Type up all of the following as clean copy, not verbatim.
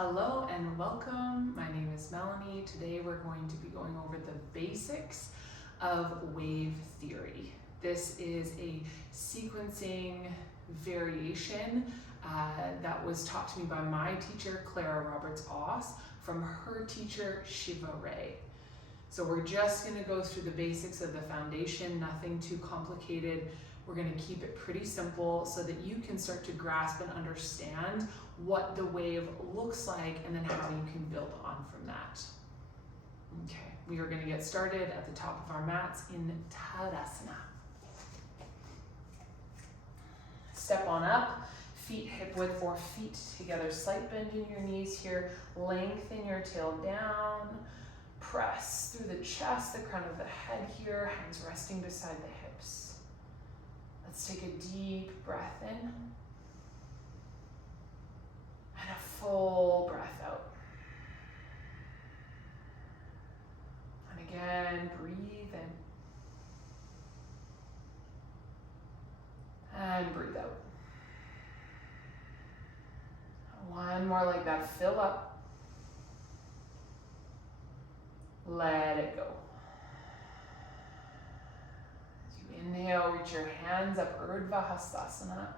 Hello and welcome. My name is Melanie. Today we're going to be going over the basics of wave theory. This is a sequencing variation that was taught to me by my teacher, Clara Roberts-Oss, from her teacher, Shiva Ray. So we're just going to go through the basics of the foundation, nothing too complicated. We're going to keep it pretty simple so that you can start to grasp and understand what the wave looks like and then how you can build on from that. Okay, we are going to get started at the top of our mats in Tadasana. Step on up, feet hip width or feet together, slight bend in your knees here, lengthen your tail down, press through the chest, the crown of the head here, hands resting beside the hips. Let's take a deep breath in and a full breath out. And again, breathe in and breathe out. One more like that, fill up. Let it go. Inhale, reach your hands up, Urdhva Hastasana,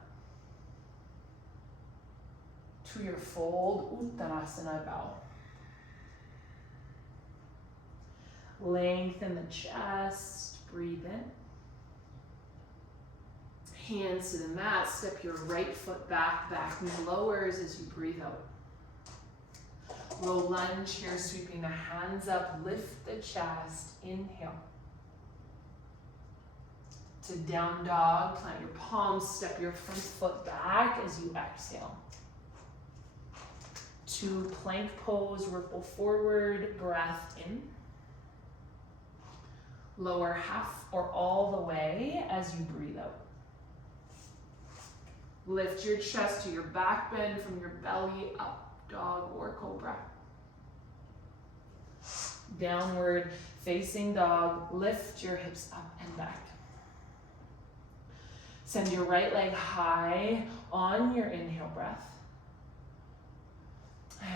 to your fold, Uttanasana bow. Lengthen the chest, breathe in. Hands to the mat, step your right foot back, back knee lowers as you breathe out. Low lunge here, sweeping the hands up, lift the chest, inhale. To down dog, plant your palms, step your front foot back as you exhale. To plank pose, ripple forward, breath in. Lower half or all the way as you breathe out. Lift your chest to your back bend from your belly up, dog or cobra. Downward facing dog, lift your hips up and back. Send your right leg high on your inhale breath.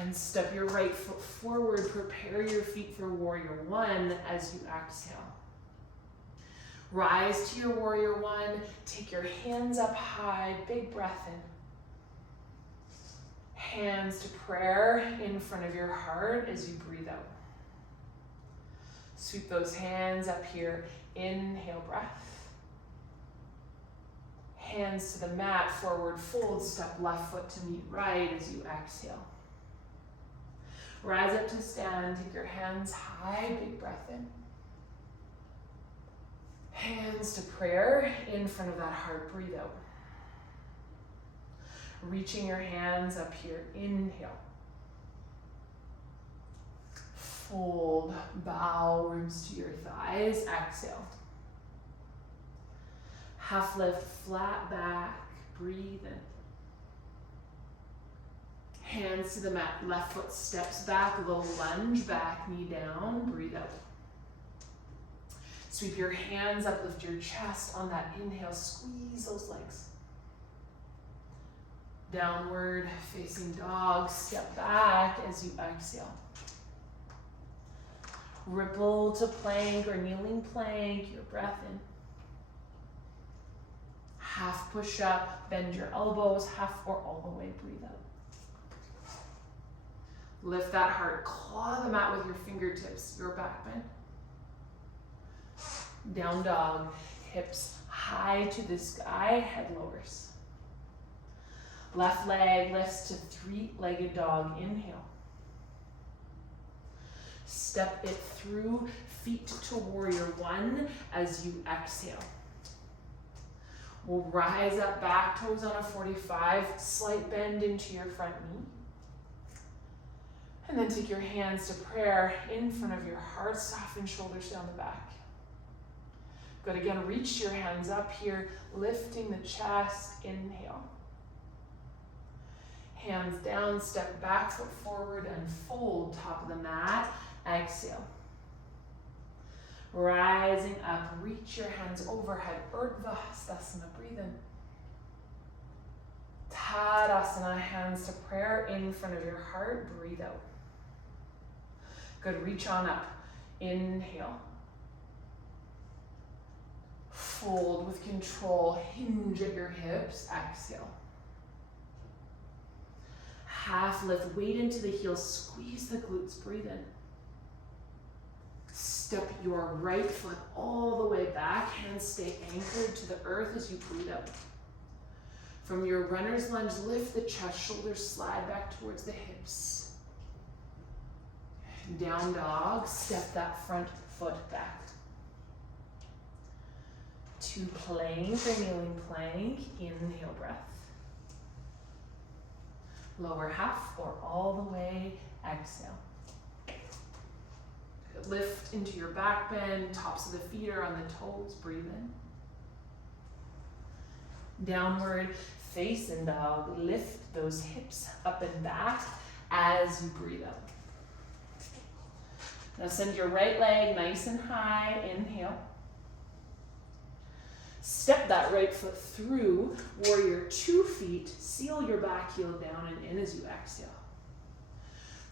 And step your right foot forward. Prepare your feet for warrior one as you exhale. Rise to your warrior one. Take your hands up high. Big breath in. Hands to prayer in front of your heart as you breathe out. Sweep those hands up here. Inhale, breath. Hands to the mat, forward fold, step left foot to meet right as you exhale. Rise up to stand, take your hands high, big breath in. Hands to prayer in front of that heart, breathe out. Reaching your hands up here, inhale. Fold, bow, ribs to your thighs, exhale. Half lift, flat back, breathe in. Hands to the mat, left foot steps back, low lunge, back knee down, breathe out. Sweep your hands up, lift your chest on that inhale, squeeze those legs. Downward facing dog, step back as you exhale. Ripple to plank or kneeling plank, your breath in. Half push up, bend your elbows, half or all the way, breathe out. Lift that heart, claw the mat with your fingertips, your back bend. Down dog, hips high to the sky, head lowers. Left leg lifts to three-legged dog, inhale. Step it through, feet to warrior one as you exhale. We'll rise up, back toes on a 45, slight bend into your front knee. And then take your hands to prayer in front of your heart, soften shoulders down the back. Good, again, reach your hands up here, lifting the chest, inhale. Hands down, step back, foot forward, and fold, top of the mat, exhale. Rising up, reach your hands overhead, Urdhva Hastasana, breathe in. Tadasana, hands to prayer in front of your heart. Breathe out. Good, reach on up. Inhale. Fold with control, hinge at your hips, exhale. Half lift, weight into the heels, squeeze the glutes, breathe in. Step your right foot all the way back, hands stay anchored to the earth as you breathe out. From your runner's lunge, lift the chest, shoulders slide back towards the hips. Down dog, step that front foot back. To plank or kneeling plank, inhale breath. Lower half or all the way, exhale. Lift into your back bend, tops of the feet are on the toes, breathe in. Downward facing dog, lift those hips up and back as you breathe out. Now send your right leg nice and high, inhale. Step that right foot through, warrior 2 feet, seal your back heel down and in as you exhale.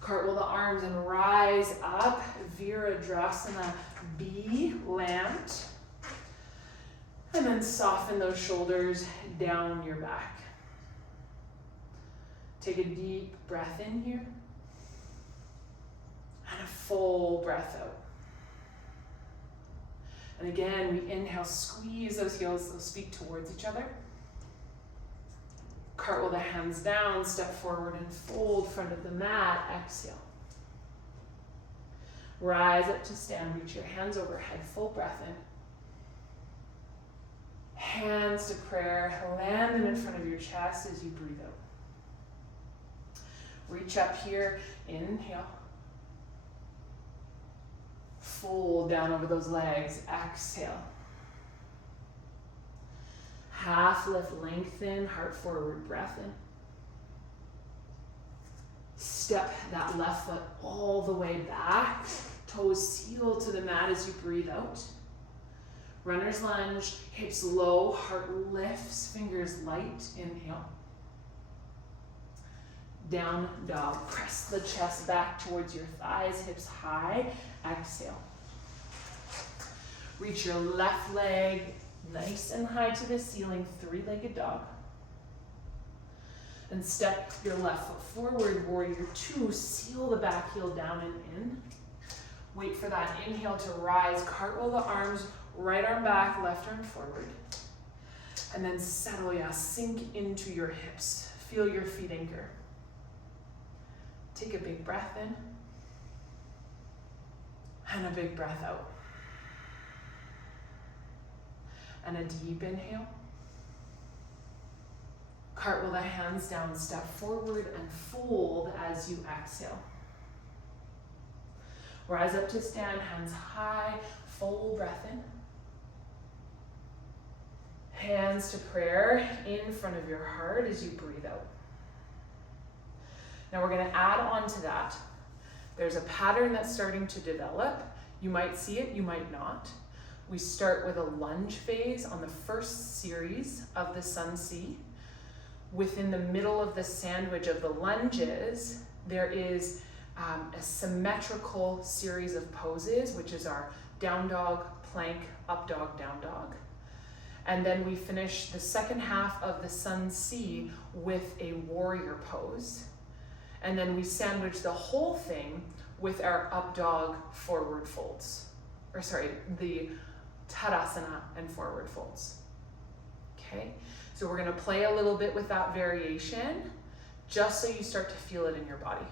Cartwheel the arms and rise up, Virabhadrasana B, land. And then soften those shoulders down your back. Take a deep breath in here. And a full breath out. And again, we inhale, squeeze those heels, those feet towards each other. Cartwheel the hands down, step forward and fold front of the mat, exhale. Rise up to stand, reach your hands overhead, full breath in. Hands to prayer, land them in front of your chest as you breathe out. Reach up here, inhale. Fold down over those legs, exhale. Half lift, lengthen, heart forward, breath in. Step that left foot all the way back, toes seal to the mat as you breathe out. Runner's lunge, hips low, heart lifts, fingers light, inhale. Down dog, press the chest back towards your thighs, hips high, exhale. Reach your left leg nice and high to the ceiling, 3-legged dog. And step your left foot forward, warrior 2, seal the back heel down and in. Wait for that inhale to rise, cartwheel the arms, right arm back, left arm forward. And then settle, sink into your hips. Feel your feet anchor. Take a big breath in. And a big breath out. And a deep inhale. Cartwheel the hands down, step forward and fold as you exhale. Rise up to stand, hands high, full breath in. Hands to prayer in front of your heart as you breathe out. Now we're going to add on to that. There's a pattern that's starting to develop. You might see it, you might not. We start with a lunge phase on the first series of the Sun C. Within the middle of the sandwich of the lunges, there is a symmetrical series of poses, which is our down dog, plank, up dog, down dog. And then we finish the second half of the Sun C with a warrior pose. And then we sandwich the whole thing with our up dog forward folds. The Tadasana and forward folds. Okay, so we're gonna play a little bit with that variation, just so you start to feel it in your body.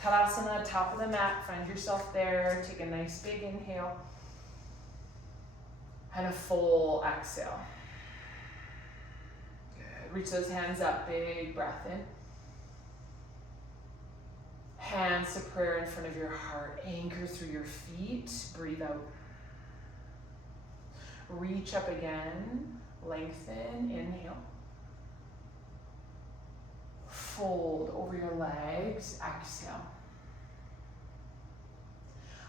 Tadasana, top of the mat, find yourself there, take a nice big inhale, and a full exhale. Good, reach those hands up, big breath in. Hands to prayer in front of your heart, anchor through your feet, breathe out. Reach up again, lengthen, inhale. Fold over your legs, exhale.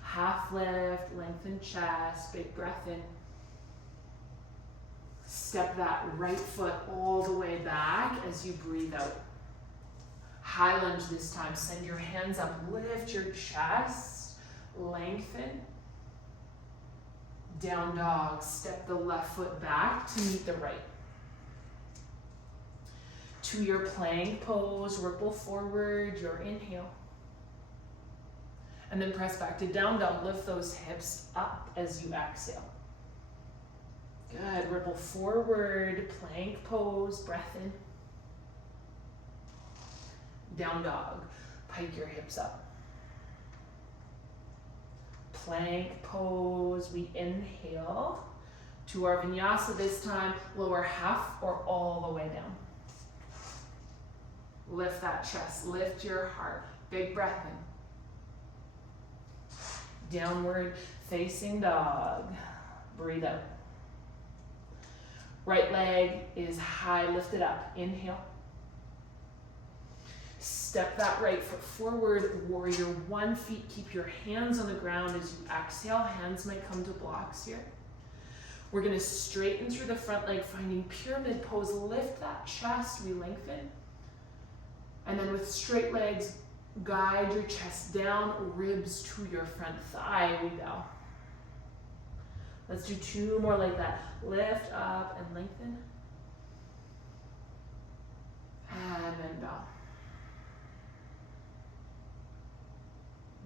Half lift, lengthen chest, big breath in. Step that right foot all the way back as you breathe out. High lunge this time. Send your hands up, lift your chest, lengthen. Down dog, step the left foot back to meet the right. To your plank pose, ripple forward, your inhale. And then press back to down dog, lift those hips up as you exhale. Good, ripple forward, plank pose, breath in. Down dog, pike your hips up. Plank pose, we inhale. To our vinyasa this time, lower half or all the way down. Lift that chest, lift your heart, big breath in. Downward facing dog, breathe out. Right leg is high, lifted up, inhale. Step that right foot forward, warrior one, feet, keep your hands on the ground as you exhale. Hands might come to blocks here. We're gonna straighten through the front leg, finding pyramid pose, lift that chest, we lengthen. And then with straight legs, guide your chest down, ribs to your front thigh, we bow. Let's do 2 more like that. Lift up and lengthen. And then bow.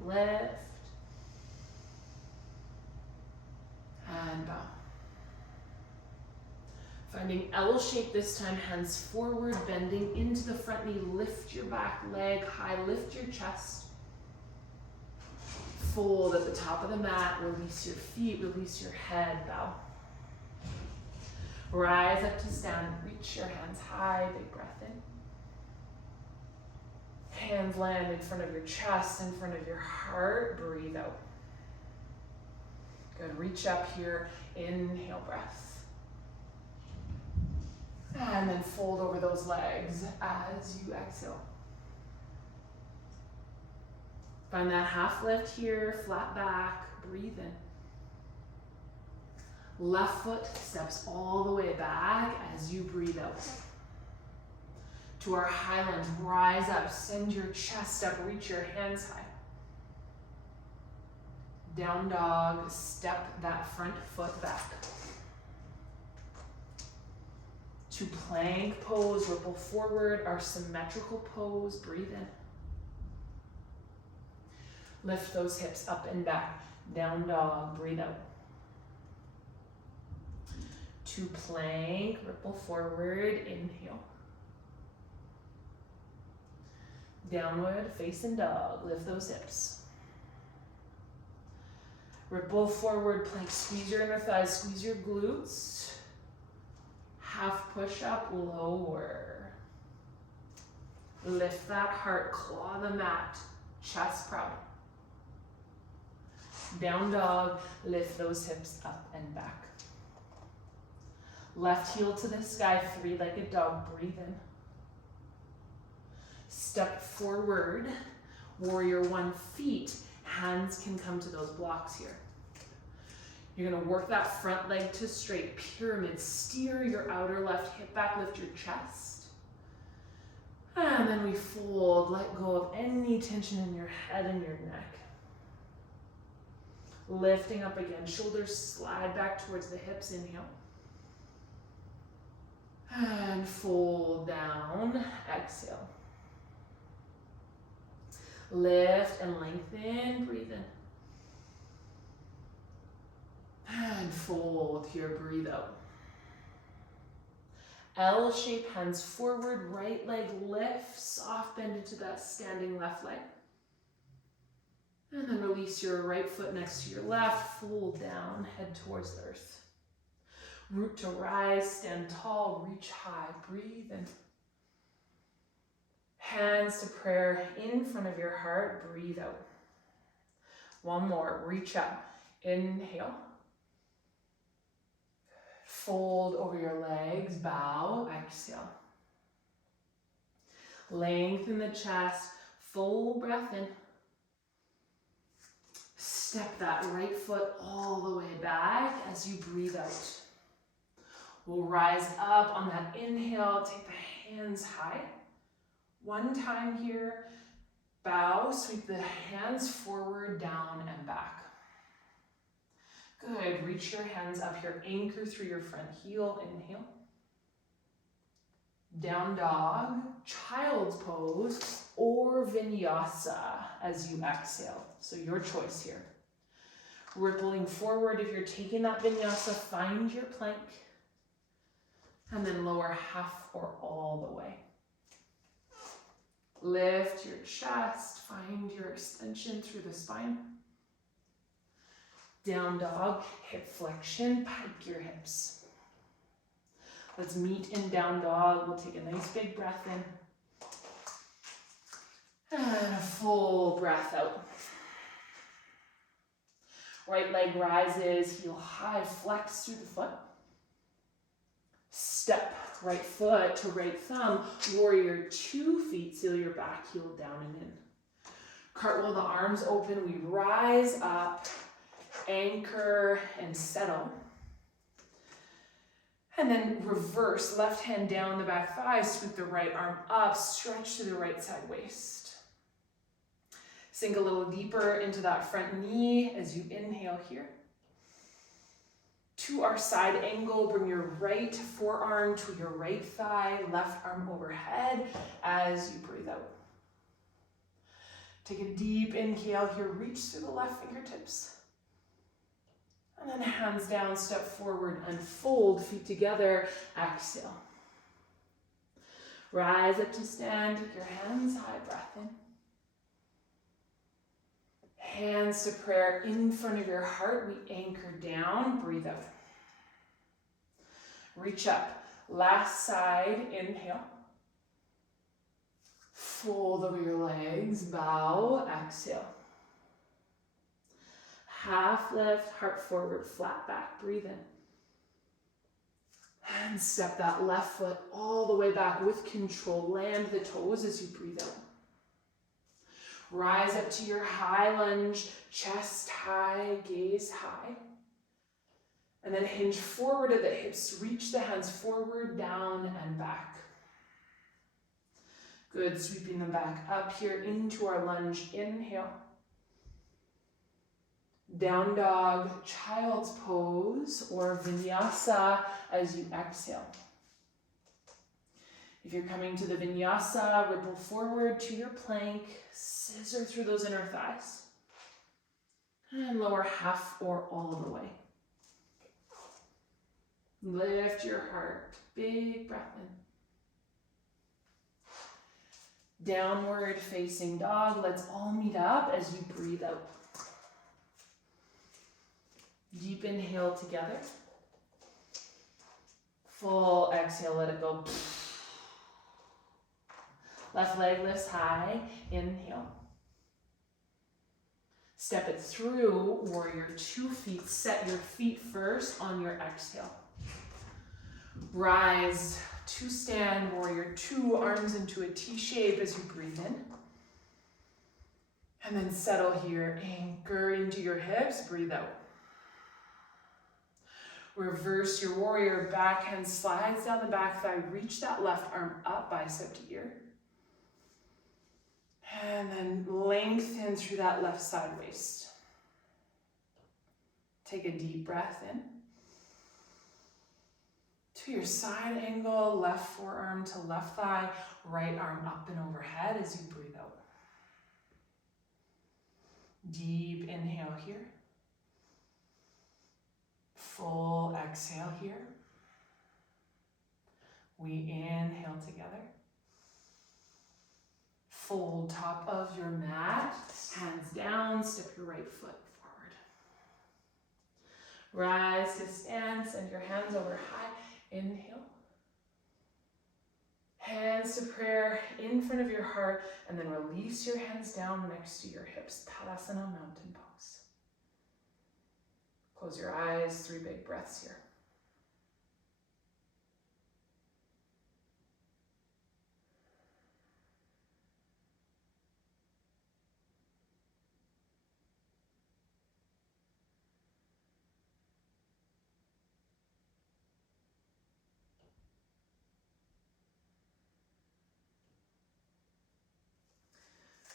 Lift. And bow. Finding L shape this time, hands forward, bending into the front knee. Lift your back leg high, lift your chest. Fold at the top of the mat, release your feet, release your head, bow. Rise up to stand, reach your hands high, big breath in. Hands land in front of your chest, in front of your heart, breathe out. Good, reach up here, inhale, breath. And then fold over those legs as you exhale. Find that half lift here, flat back, breathe in. Left foot steps all the way back as you breathe out. To our high lunge, rise up, send your chest up, reach your hands high. Down dog, step that front foot back. To plank pose, ripple forward, our symmetrical pose, breathe in. Lift those hips up and back. Down dog, breathe out. To plank, ripple forward, inhale. Downward facing dog, lift those hips. Ripple forward, plank, squeeze your inner thighs, squeeze your glutes. Half push up, lower. Lift that heart, claw the mat, chest proud. Down dog, lift those hips up and back. Left heel to the sky, 3-legged dog, breathe in. Step forward, warrior one, feet, hands can come to those blocks here. You're gonna work that front leg to straight, pyramid, steer your outer left hip back, lift your chest. And then we fold, let go of any tension in your head and your neck. Lifting up again, shoulders slide back towards the hips, inhale. And fold down, exhale. Lift and lengthen, breathe in. And fold here, breathe out. L shape, hands forward, right leg lift, soft bend into that standing left leg. And then release your right foot next to your left, fold down, head towards the earth. Root to rise, stand tall, reach high, breathe in. Hands to prayer in front of your heart, breathe out. One more, reach up, inhale. Fold over your legs, bow, exhale. Lengthen the chest, full breath in. Step that right foot all the way back as you breathe out. We'll rise up on that inhale, take the hands high. One time here, bow, sweep the hands forward, down, and back. Good, reach your hands up here, anchor through your front heel, inhale. Down dog, child's pose, or vinyasa as you exhale. So your choice here. Rippling forward, if you're taking that vinyasa, find your plank. And then lower half or all the way. Lift your chest, find your extension through the spine. Down dog, hip flexion, pike your hips. Let's meet in down dog. We'll take a nice big breath in. And a full breath out. Right leg rises, heel high, flex through the foot. Step right foot to right thumb, warrior 2 feet, seal your back heel down and in. Cartwheel the arms open, we rise up, anchor and settle. And then reverse, left hand down the back thigh, sweep the right arm up, stretch to the right side waist. Sink a little deeper into that front knee as you inhale here. To our side angle, bring your right forearm to your right thigh, left arm overhead as you breathe out. Take a deep inhale here, reach through the left fingertips. And then hands down, step forward, unfold, feet together, exhale. Rise up to stand, take your hands high, breath in. Hands to prayer in front of your heart, we anchor down, breathe out. Reach up, last side, inhale. Fold over your legs, bow, exhale. Half lift, heart forward, flat back, breathe in. And step that left foot all the way back with control. Land the toes as you breathe out. Rise up to your high lunge, chest high, gaze high. And then hinge forward at the hips, reach the hands forward, down, and back. Good, sweeping them back up here into our lunge, inhale. Down dog, child's pose, or vinyasa as you exhale. If you're coming to the vinyasa, ripple forward to your plank, scissor through those inner thighs. And lower half or all the way. Lift your heart, big breath in. Downward facing dog, let's all meet up as you breathe out. Deep inhale together. Full exhale, let it go. Left leg lifts high, inhale. Step it through, warrior 2 feet. Set your feet first on your exhale. Rise to stand, warrior 2, arms into a T shape as you breathe in. And then settle here, anchor into your hips, breathe out. Reverse your warrior, backhand slides down the back thigh, reach that left arm up, bicep to ear. And then lengthen through that left side waist. Take a deep breath in. To your side angle, left forearm to left thigh, right arm up and overhead as you breathe out. Deep inhale here. Full exhale here. We inhale together. Fold top of your mat, hands down, step your right foot forward. Rise to stand, send your hands over high, inhale. Hands to prayer in front of your heart, and then release your hands down next to your hips, Tadasana, mountain pose. Close your eyes, 3 big breaths here.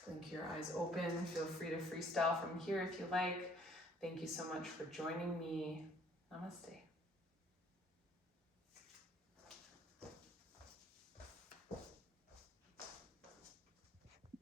Blink your eyes open. Feel free to freestyle from here if you like. Thank you so much for joining me. Namaste.